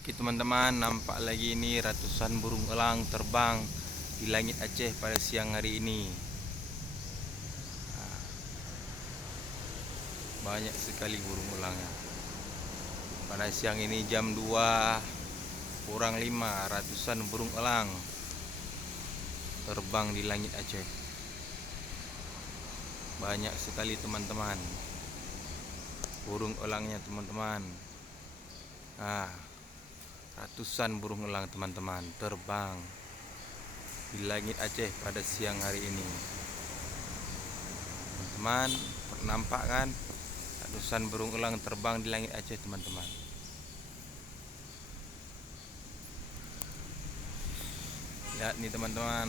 Oke teman-teman, nampak lagi ini ratusan burung elang terbang di langit Aceh pada siang hari ini. Banyak sekali burung elangnya. Pada siang ini jam 2:05, ratusan burung elang terbang di langit Aceh. Banyak sekali teman-teman burung elangnya teman-teman. Ratusan burung elang teman-teman terbang di langit Aceh pada siang hari ini. Teman-teman, nampak kan? Ratusan burung elang terbang di langit Aceh teman-teman. Lihat nih teman-teman,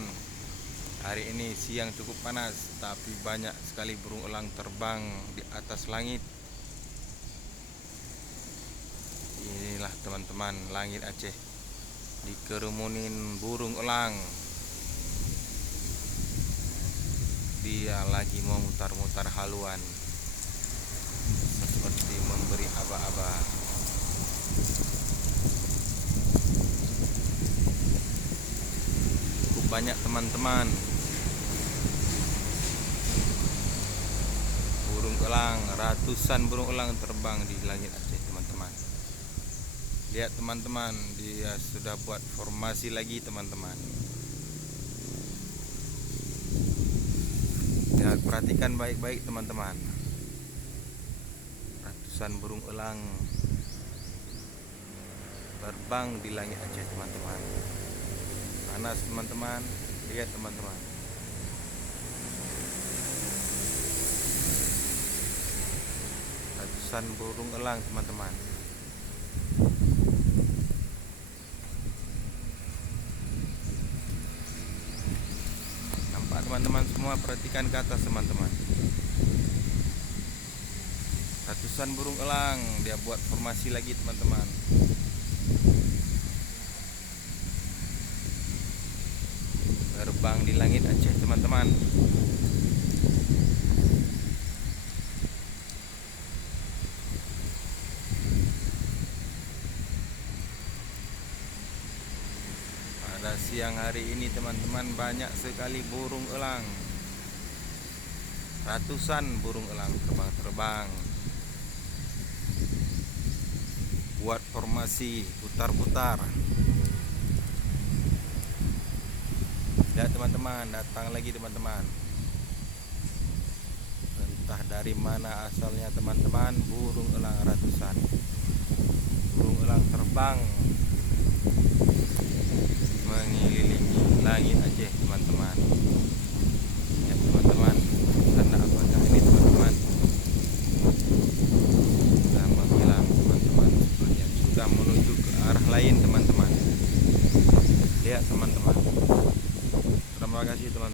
hari ini siang cukup panas, tapi banyak sekali burung elang terbang di atas langit. Inilah teman-teman, langit Aceh dikerumunin burung elang. Dia lagi memutar-mutar haluan seperti memberi aba-aba. Cukup banyak teman-teman burung elang, ratusan burung elang terbang di langit Aceh teman-teman. Lihat teman-teman, dia sudah buat formasi lagi teman-teman. Lihat, perhatikan baik-baik teman-teman. Ratusan burung elang terbang di langit Aceh teman-teman. Panas teman-teman, lihat teman-teman. Ratusan burung elang teman-teman. Nampak teman-teman semua, perhatikan ke atas teman-teman. Ratusan burung elang, dia buat formasi lagi teman-teman. Terbang di langit Aceh teman-teman. Pada siang hari ini teman-teman, banyak sekali burung elang. Ratusan burung elang terbang-terbang, buat formasi putar-putar. Lihat teman-teman, datang lagi teman-teman. Entah dari mana asalnya teman-teman, burung elang ratusan. Burung elang terbang mengelilingi langit Aceh teman-teman. Ya teman-teman, tanda apakah ini teman-teman? Sudah menghilang teman-teman, yang sudah menuju ke arah lain teman-teman. Lihat teman-teman. Terima kasih teman-teman.